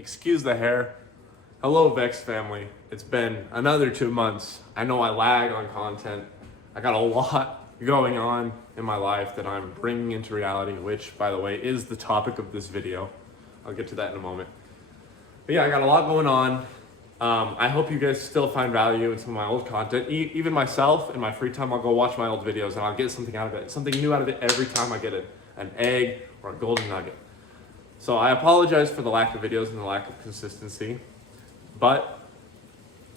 Excuse the hair. Hello, Vex family. It's been another 2 months. I know I lag on content. I got a lot going on in my life that I'm bringing into reality, which, by the way, is the topic of this video. I'll get to that in a moment. But yeah, I got a lot going on. I hope you guys still find value in some of my old content. Even myself, in my free time, I'll go watch my old videos and I'll get something out of it. Something new out of it every time I get an egg or a golden nugget. So I apologize for the lack of videos and the lack of consistency, but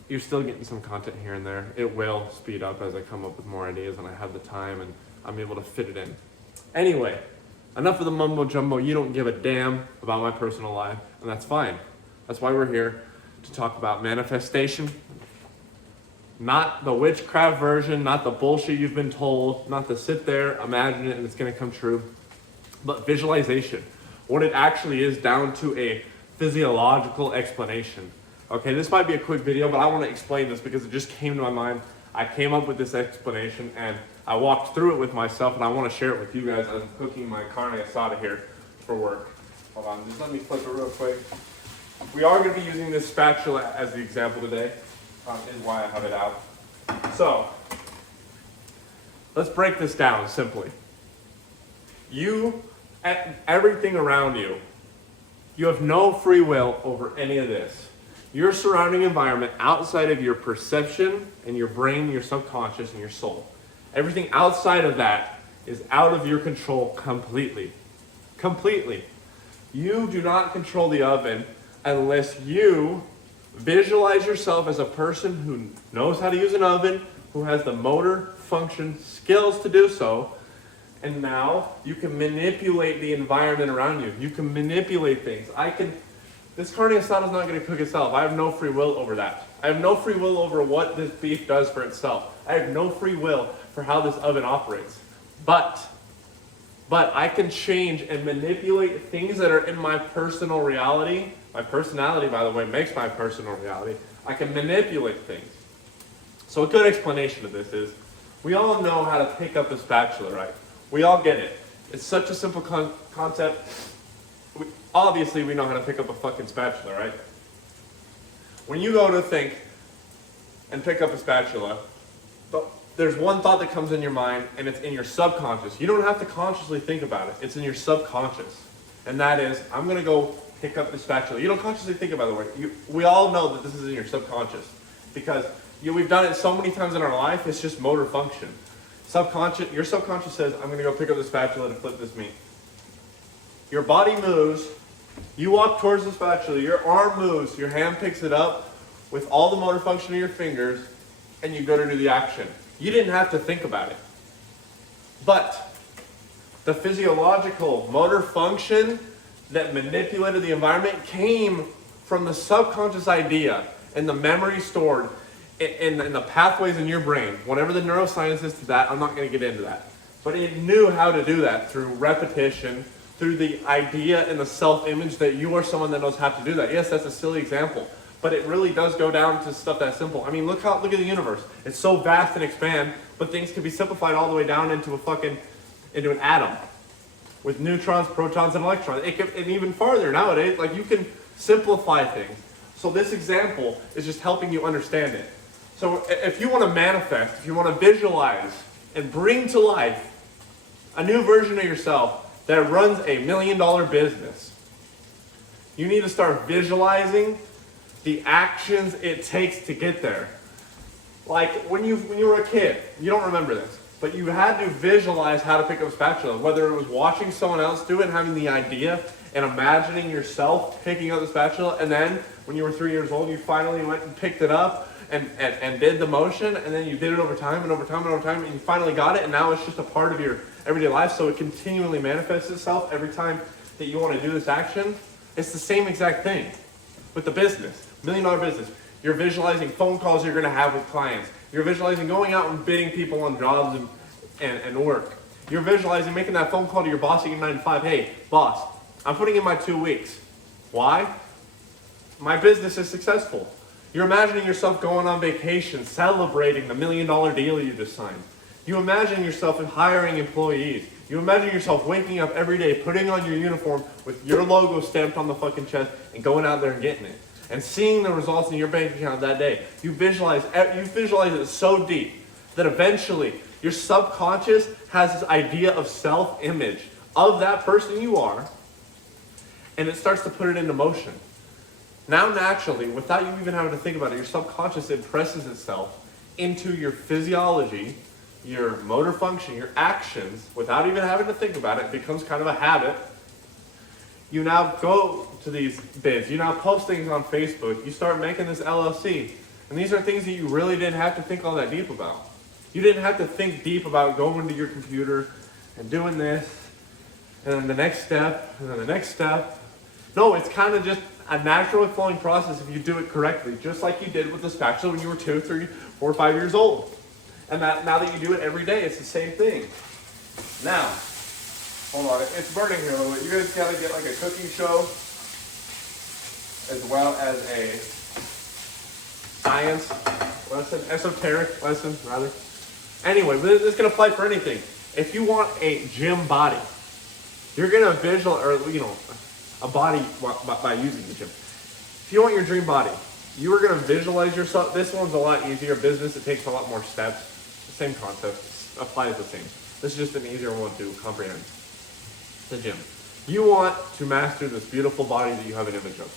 you're still getting some content here and there. It will speed up as I come up with more ideas and I have the time and I'm able to fit it in. Anyway, enough of the mumbo jumbo. You don't give a damn about my personal life, and that's fine. That's why we're here, to talk about manifestation. Not the witchcraft version, not the bullshit you've been told, not to sit there, imagine it and it's gonna come true, but visualization. What it actually is, down to a physiological explanation. Okay, this might be a quick video, but I want to explain this because it just came to my mind. I came up with this explanation and I walked through it with myself, and I want to share it with you guys as I'm cooking my carne asada here for work. Hold on, just let me flip it real quick. We are going to be using this spatula as the example today, is why I have it out. So, let's break this down simply. Everything around you, you have no free will over any of this. Your surrounding environment, outside of your perception and your brain, your subconscious, and your soul. Everything outside of that is out of your control completely. Completely. You do not control the oven unless you visualize yourself as a person who knows how to use an oven, who has the motor function skills to do so. And now you can manipulate the environment around you. You can manipulate things. This carne asada is not going to cook itself. I have no free will over that. I have no free will over what this beef does for itself. I have no free will for how this oven operates. But I can change and manipulate things that are in my personal reality. My personality, by the way, makes my personal reality. I can manipulate things. So a good explanation of this is, we all know how to pick up a spatula, right? We all get it. It's such a simple concept. Obviously, we know how to pick up a fucking spatula, right? When you go to think and pick up a spatula, there's one thought that comes in your mind, and it's in your subconscious. You don't have to consciously think about it. It's in your subconscious. And that is, I'm going to go pick up the spatula. You don't consciously think about it. We all know that this is in your subconscious because we've done it so many times in our life. It's just motor function. Your subconscious says, I'm going to go pick up the spatula to flip this meat. Your body moves. You walk towards the spatula. Your arm moves. Your hand picks it up with all the motor function of your fingers, and you go to do the action. You didn't have to think about it. But the physiological motor function that manipulated the environment came from the subconscious idea and the memory stored in the pathways in your brain. Whatever the neuroscience is to that, I'm not going to get into that. But it knew how to do that through repetition, through the idea and the self-image that you are someone that knows how to do that. Yes, that's a silly example, but it really does go down to stuff that simple. I mean, look at the universe. It's so vast and expand, but things can be simplified all the way down into into an atom with neutrons, protons, and electrons. And even farther nowadays, like, you can simplify things. So this example is just helping you understand it. So if you want to manifest, if you want to visualize and bring to life a new version of yourself that runs a $1 million business, you need to start visualizing the actions it takes to get there. Like when you were a kid, you don't remember this, but you had to visualize how to pick up a spatula, whether it was watching someone else do it and having the idea and imagining yourself picking up the spatula, and then when you were 3 years old, you finally went and picked it up and did the motion, and then you did it over time and over time and over time, and you finally got it, and now it's just a part of your everyday life, so it continually manifests itself every time that you want to do this action. It's the same exact thing with the business, $1 million business. You're visualizing phone calls you're going to have with clients. You're visualizing going out and bidding people on jobs and work. You're visualizing making that phone call to your boss at your 9 to 5. Hey, boss, I'm putting in my 2 weeks. Why? My business is successful. You're imagining yourself going on vacation, celebrating the $1 million deal you just signed. You imagine yourself hiring employees. You imagine yourself waking up every day, putting on your uniform with your logo stamped on the fucking chest and going out there and getting it. And seeing the results in your bank account that day. You visualize it so deep that eventually your subconscious has this idea of self-image of that person you are, and it starts to put it into motion. Now naturally, without you even having to think about it, your subconscious impresses itself into your physiology, your motor function, your actions, without even having to think about it. It becomes kind of a habit. You now go to these bids, you now post things on Facebook, you start making this LLC, and these are things that you really didn't have to think all that deep about. You didn't have to think deep about going to your computer and doing this, and then the next step, and then the next step. No, it's kind of just a naturally flowing process if you do it correctly, just like you did with the spatula when you were 2, 3, 4, 5 years old. And now that you do it every day, it's the same thing. Now, hold on, it's burning here a little bit. You guys gotta get like a cooking show as well as a science lesson, esoteric lesson rather. Anyway, this can apply for anything. If you want a gym body, you're gonna a body by using the gym. If you want your dream body, you are gonna visualize yourself. This one's a lot easier. Business, it takes a lot more steps. Same concept, applies the same. This is just an easier one to comprehend. The gym. You want to master this beautiful body that you have an image of.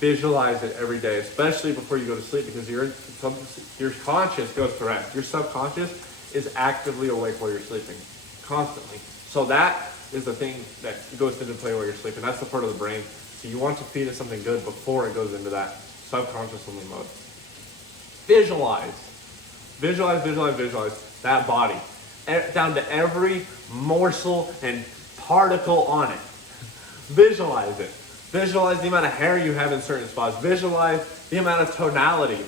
Visualize it every day, especially before you go to sleep, because your conscious goes to rest. Your subconscious is actively awake while you're sleeping, constantly. So that is the thing that goes into play while you're sleeping. That's the part of the brain. So you want to feed it something good before it goes into that subconscious only mode. Visualize. Visualize that body. Down to every morsel and particle on it. Visualize it. Visualize the amount of hair you have in certain spots. Visualize the amount of tonality.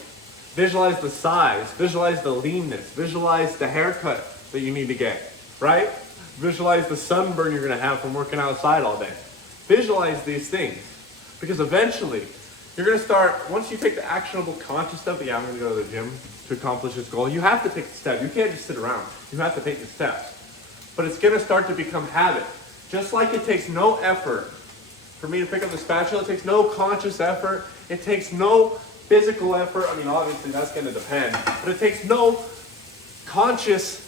Visualize the size. Visualize the leanness. Visualize the haircut that you need to get, right? Visualize the sunburn you're going to have from working outside all day. Visualize these things, because eventually you're going to start, once you take the actionable conscious step, yeah, I'm going to go to the gym to accomplish this goal. You have to take the step. You can't just sit around. You have to take the steps. But it's going to start to become habit. Just like it takes no effort for me to pick up the spatula, it takes no conscious effort. It takes no physical effort. I mean, obviously that's going to depend. But it takes no conscious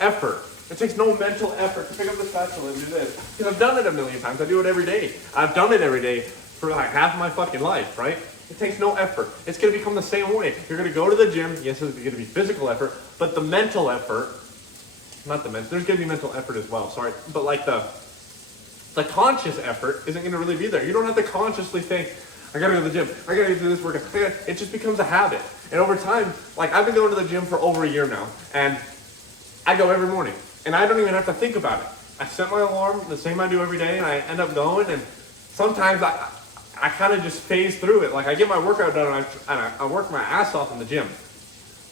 effort. It takes no mental effort to pick up the spatula and do this. Because I've done it a million times. I do it every day. I've done it every day for like half of my fucking life, right? It takes no effort. It's going to become the same way. You're going to go to the gym. Yes, there's going to be physical effort, but the mental effort, there's going to be mental effort as well, sorry. But like the conscious effort isn't going to really be there. You don't have to consciously think, I got to go to the gym. I got to do this workout. It just becomes a habit. And over time, like I've been going to the gym for over a year now, and I go every morning. And I don't even have to think about it. I set my alarm the same I do every day, and I end up going, and sometimes I kind of just phase through it. Like I get my workout done, and I work my ass off in the gym.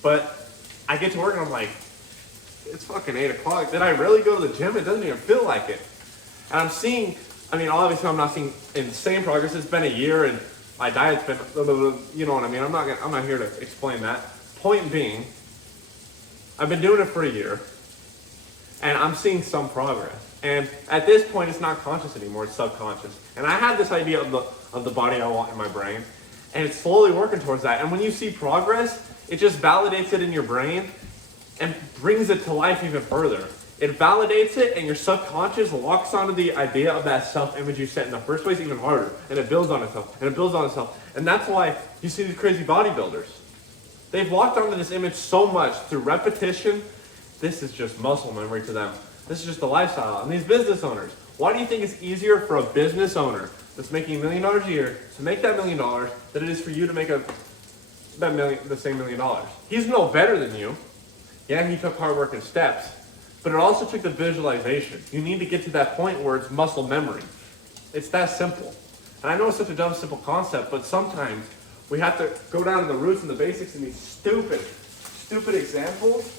But I get to work, and I'm like, it's fucking 8 o'clock. Did I really go to the gym? It doesn't even feel like it. And I'm seeing, I mean, obviously I'm not seeing insane progress. It's been a year, and my diet's been, you know what I mean? I'm not here to explain that. Point being, I've been doing it for a year, and I'm seeing some progress. And at this point, it's not conscious anymore, it's subconscious. And I have this idea of the body I want in my brain, and it's slowly working towards that. And when you see progress, it just validates it in your brain and brings it to life even further. It validates it, and your subconscious locks onto the idea of that self-image you set in the first place even harder. And it builds on itself, and it builds on itself. And that's why you see these crazy bodybuilders. They've locked onto this image so much through repetition. This is just muscle memory to them. This is just a lifestyle. And these business owners, why do you think it's easier for a business owner that's making $1 million a year to make that $1 million than it is for you to make the same $1 million? He's no better than you. Yeah, he took hard work and steps, but it also took the visualization. You need to get to that point where it's muscle memory. It's that simple. And I know it's such a dumb, simple concept, but sometimes we have to go down to the roots and the basics and these stupid examples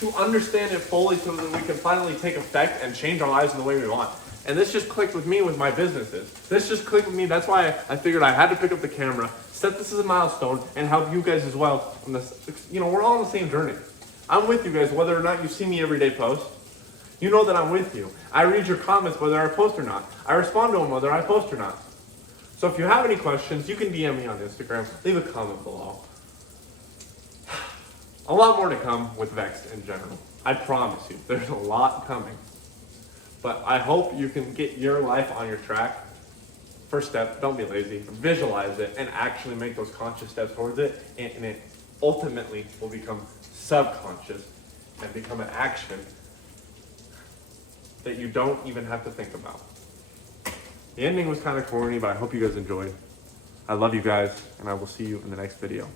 to understand it fully so that we can finally take effect and change our lives in the way we want. And this just clicked with me with my businesses. This just clicked with me. That's why I figured I had to pick up the camera, set this as a milestone, and help you guys as well. On this, we're all on the same journey. I'm with you guys whether or not you see me every day post. You know that I'm with you. I read your comments whether I post or not. I respond to them whether I post or not. So if you have any questions, you can DM me on Instagram. Leave a comment below. A lot more to come with Vext in general. I promise you, there's a lot coming. But I hope you can get your life on your track. First step, don't be lazy. Visualize it and actually make those conscious steps towards it. And it ultimately will become subconscious and become an action that you don't even have to think about. The ending was kind of corny, but I hope you guys enjoyed. I love you guys, and I will see you in the next video.